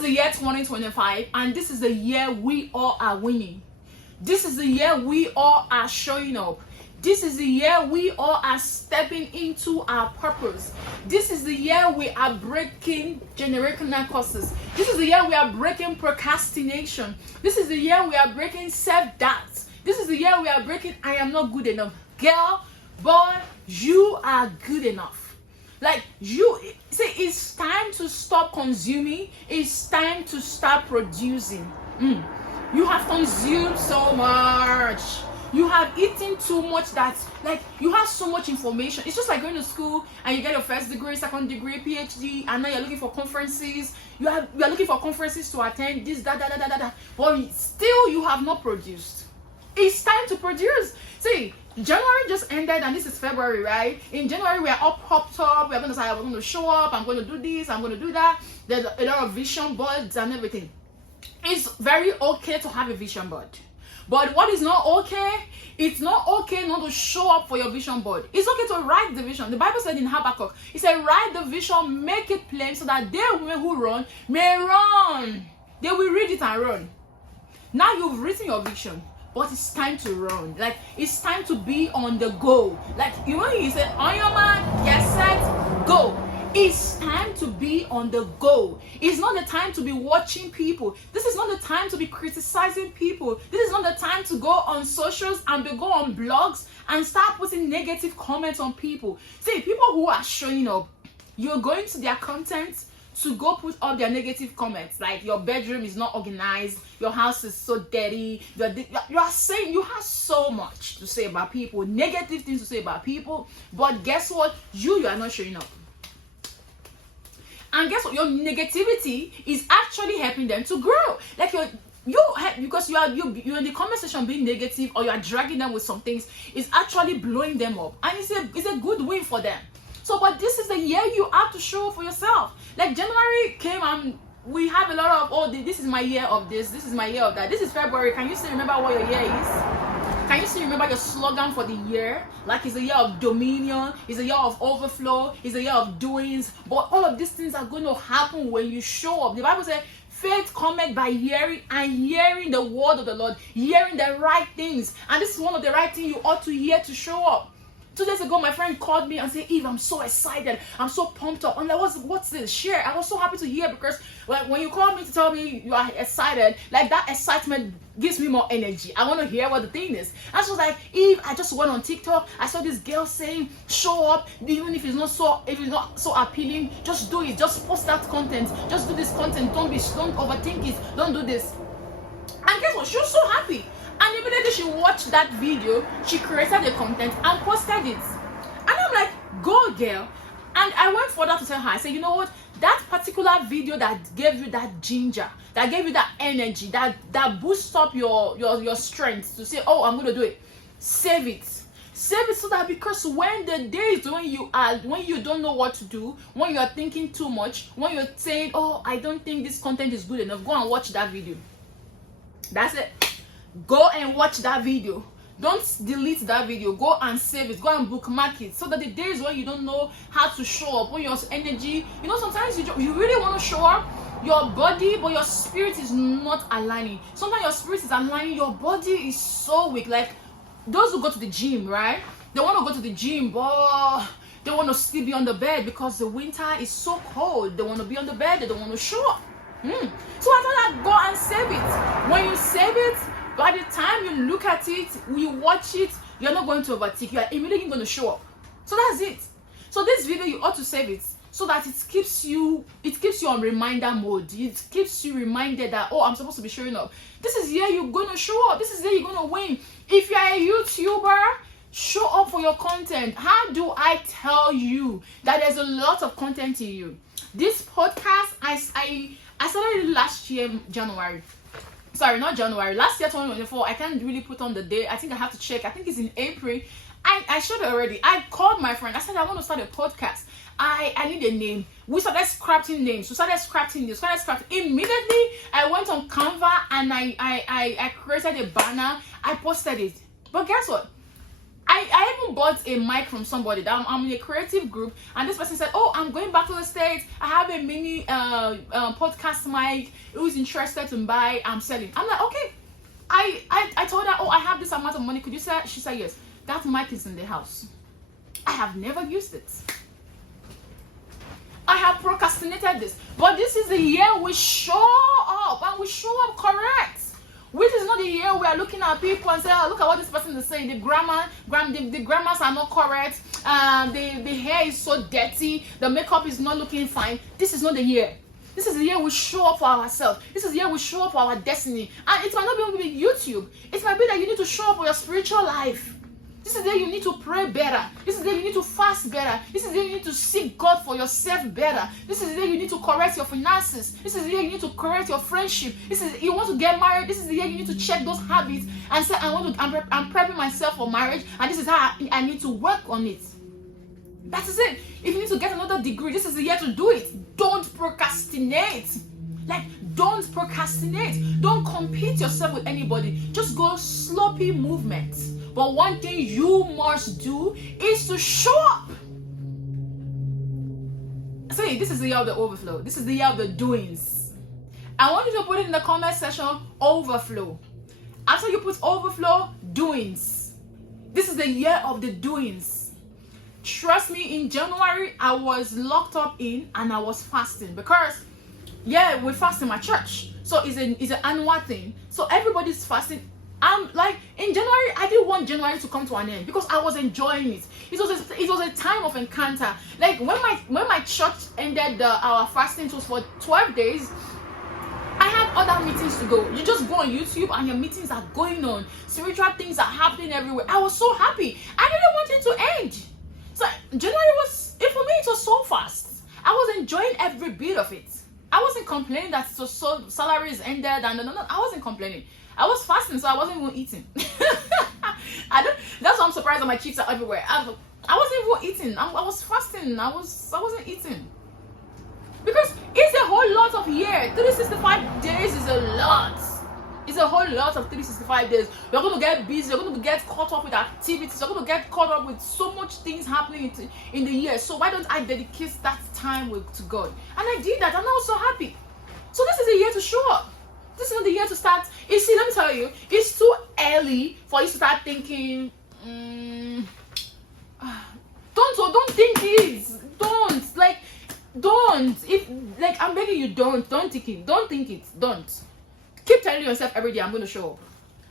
is the year 2025, and this is the year we all are winning. This is the year we all are showing up. This is the year we all are stepping into our purpose. This is the year we are breaking generational curses. This is the year we are breaking procrastination. This is the year we are breaking self-doubt. This is the year we are breaking I am not good enough. Girl, boy, you are good enough. Like, you say, it's time to stop consuming. It's time to start producing. You have consumed so much. You have eaten too much that, like, you have so much information. It's just like going to school and you get your first degree, second degree, PhD, and now you're looking for conferences. You are looking for conferences to attend, this, that. But still, you have not produced. It's time to produce. See, January just ended and this is February, right? In January, we are all popped up. We are going to say, I'm going to show up. I'm going to do this. I'm going to do that. There's a lot of vision boards and everything. It's very okay to have a vision board. But what is not okay, it's not okay not to show up for your vision board. It's okay to write the vision. The Bible said in Habakkuk, it said, write the vision, make it plain so that they who run may run. They will read it and run. Now you've written your vision, but it's time to run. Like, it's time to be on the go. Like, you know, he said, on your mark, get set, go. It's time to be on the go. It's not the time to be watching people. This is not the time to be criticizing people. This is not the time to go on socials and to go on blogs and start putting negative comments on people. See, people who are showing up, you're going to their content to go put up their negative comments. Like, your bedroom is not organized, your house is so dirty. You are saying you have so much to say about people, negative things to say about people. But guess what? You are not showing up. And guess what? Your negativity is actually helping them to grow. Like, because you're in the comment section being negative, or you are dragging them with some things, it's actually blowing them up, and it's a good win for them. So, but this is the year you have to show for yourself. Like, January came and we have a lot of, this is my year of this is my year of that. This is February. Can you still remember what your year is? Can you still remember your slogan for the year? Like, it's a year of dominion, it's a year of overflow, it's a year of doings. But all of these things are going to happen when you show up. The Bible says, faith cometh by hearing, and hearing the word of the Lord, hearing the right things. And this is one of the right things you ought to hear to show up. 2 days ago, my friend called me and said, Eve, I'm so excited. I'm so pumped up. I'm like, what's this? Share. I was so happy to hear, because when you call me to tell me you are excited, like, that excitement gives me more energy. I want to hear what the thing is. And she was like, Eve, I just went on TikTok. I saw this girl saying, show up, even if it's not so appealing, just do it. Just post that content. Just do this content. Don't overthink it. Don't do this. And guess what? She was so happy. And immediately she watched that video, she created the content and posted it. And I'm like, go girl. And I went further to tell her, I said, you know what? That particular video that gave you that ginger, that gave you that energy, that boosts up your strength to say, oh, I'm going to do it. Save it. Save it, so that, because when the days when you don't know what to do, when you're thinking too much, when you're saying, oh, I don't think this content is good enough, go and watch that video. That's it. Go and watch that video. Don't delete that video. Go and save it. Go and bookmark it, so that the days when you don't know how to show up, when your energy, sometimes you really want to show up your body, but your spirit is not aligning. Sometimes your spirit is aligning, your body is so weak. Like, those who go to the gym, right? They want to go to the gym, but they want to still be on the bed because the winter is so cold. They want to be on the bed. They don't want to show up. So I thought, go and save it. When you save it, by the time you look at it, you watch it, you're not going to overtake. You are immediately going to show up. So that's it. So this video, you ought to save it, so that it keeps you on reminder mode. It keeps you reminded that, oh, I'm supposed to be showing up. This is here you're going to show up. This is here you're going to win. If you're a YouTuber, show up for your content. How do I tell you that there's a lot of content in you? This podcast, I started it last year, January. Sorry, not January. Last year, 2024. I can't really put on the day. I think I have to check. I think it's in April. I showed it already. I called my friend. I said, I want to start a podcast. I need a name. We started scrapping names. Immediately, I went on Canva and I created a banner. I posted it. But guess what? I even bought a mic from somebody that I'm in a creative group, and this person said, oh, I'm going back to the States, I have a mini podcast mic, who's interested to buy, I'm selling. I'm like, okay. I told her, oh, I have this amount of money, could you sell? She said yes. That mic is in the house. I have never used it. I have procrastinated this, but this is the year we show up, and we show up correct. Which is not the year we are looking at people and say, oh, look at what this person is saying. The grammars are not correct. The hair is so dirty. The makeup is not looking fine. This is not the year. This is the year we show up for ourselves. This is the year we show up for our destiny. And it might not be YouTube. It might be that you need to show up for your spiritual life. This is the year you need to pray better. This is the year you need to fast better. This is the year you need to seek God for yourself better. This is the year you need to correct your finances. This is the year you need to correct your friendship. This is, you want to get married. This is the year you need to check those habits and say, I'm prepping myself for marriage, and this is how I need to work on it. That is it. If you need to get another degree, this is the year to do it. Don't procrastinate. Like, don't procrastinate. Don't compete yourself with anybody. Just go sloppy movements. But one thing you must do is to show up. See, this is the year of the overflow. This is the year of the doings. I want you to put it in the comment section, overflow. After you put overflow, doings. This is the year of the doings. Trust me, in January, I was locked up in and I was fasting because, yeah, we fast in my church. So it's an annual thing. So everybody's fasting. I'm like, in January, I didn't want January to come to an end because I was enjoying it. It was a time of encounter. Like when my church ended our fasting, it was for 12 days. I had other meetings to go. You just go on YouTube and your meetings are going on. Spiritual things are happening everywhere. I was so happy. I didn't want it to end. So January for me, it was so fast. I was enjoying every bit of it. I wasn't complaining that so salaries ended and no, I wasn't complaining. I was fasting, so I wasn't even eating. That's why I'm surprised that my cheeks are everywhere. I wasn't even eating. I was fasting. I wasn't eating. Because it's a whole lot of year. 365 days is a lot. It's a whole lot of 365 days. You're going to get busy. You're going to get caught up with activities. You're going to get caught up with so much things happening in the year. So why don't I dedicate that time to God? And I did that. And I was so happy. So this is a year to show up. This is not the year to start. You see, let me tell you, it's too early for you to start thinking, don't think it. Don't. If I'm begging you, don't think it. Don't think it. Don't. Keep telling yourself every day, I'm going to show up.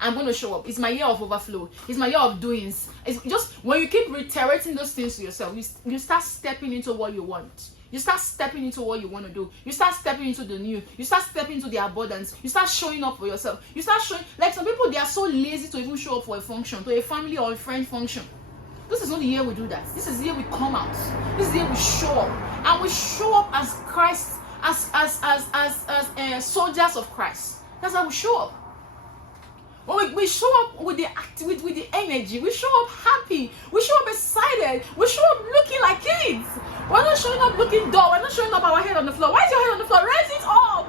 I'm going to show up. It's my year of overflow. It's my year of doings. It's just when you keep reiterating those things to yourself, you start stepping into what you want. You start stepping into what you want to do. You start stepping into the new. You start stepping into the abundance. You start showing up for yourself. You start showing, like some people, they are so lazy to even show up for a function, to a family or a friend function. This is not the year we do that. This is the year we come out. This is the year we show up. And we show up as Christ, as soldiers of Christ. That's how we show up. When we show up with the energy, we show up happy, we show up excited, we show up looking like kids. We're not showing up looking dull. We're not showing up our head on the floor. Why is your head on the floor? Raise it up.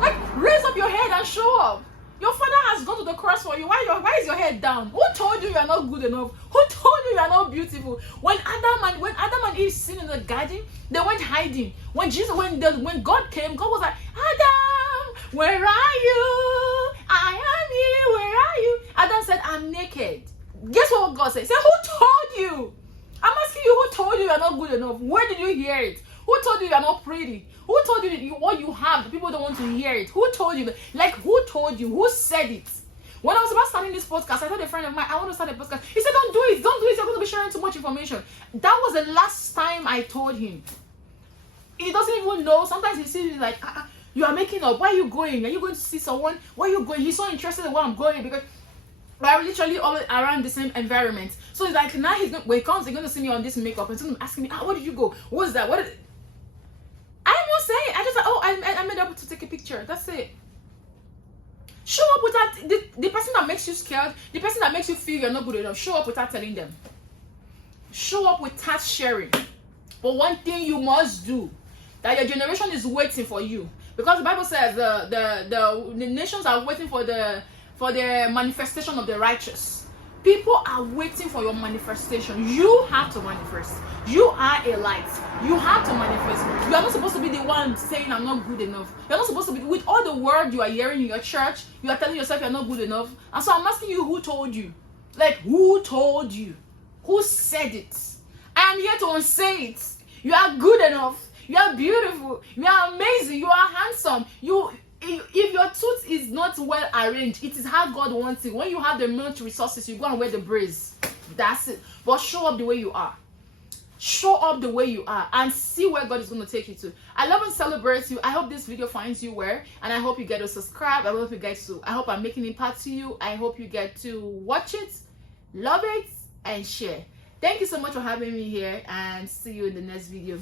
Like, raise up your head and show up. Your father has gone to the cross for you. Why is your head down? Who told you are not good enough? Who told you are not beautiful? When Adam and Eve sinned in the garden, they went hiding. When God came, God was like, Adam, where are you? I am here. Where are you? Adam said, I'm naked. Guess what God said? He said, who told you? I'm asking you, who told you are not good enough? Where did you hear it? Who told you are not pretty? Who told you what you have? The people don't want to hear it. Who told you? Like, who told you? Who said it? When I was about starting this podcast, I told a friend of mine, I want to start a podcast. He said, don't do it. Don't do it. You're going to be sharing too much information. That was the last time I told him. He doesn't even know. Sometimes he sees me like, you are making up. Where are you going? Are you going to see someone? Where are you going? He's so interested in where I'm going because we're literally always around the same environment. So he's like, now when he comes, he's going to see me on this makeup and he's asking me, where did you go? What's that? I won't say it. I just like, I made up to take a picture. That's it. Show up without the person that makes you scared, the person that makes you feel you're not good enough. Show up without telling them. Show up without sharing. But one thing you must do, that your generation is waiting for you, because the Bible says the nations are waiting for the manifestation of the righteous. People are waiting for your manifestation. You have to manifest. You are a light. You have to manifest. You are not supposed to be the one saying I'm not good enough. You're not supposed to be, with all the word you are hearing in your church, you are telling yourself you're not good enough. And so I'm asking you, who told you? Like, who told you? Who said it? I am here to unsay it. You are good enough. You are beautiful. You are amazing. You are handsome. If your tooth is not well arranged, it is how God wants it. When you have the much resources, you go and wear the braids. That's it. But show up the way you are. Show up the way you are and see where God is going to take you to. I love and celebrate you. I hope this video finds you well, and I hope you get to subscribe. I hope I'm making impact to you. I hope you get to watch it, love it, and share. Thank you so much for having me here, and see you in the next video.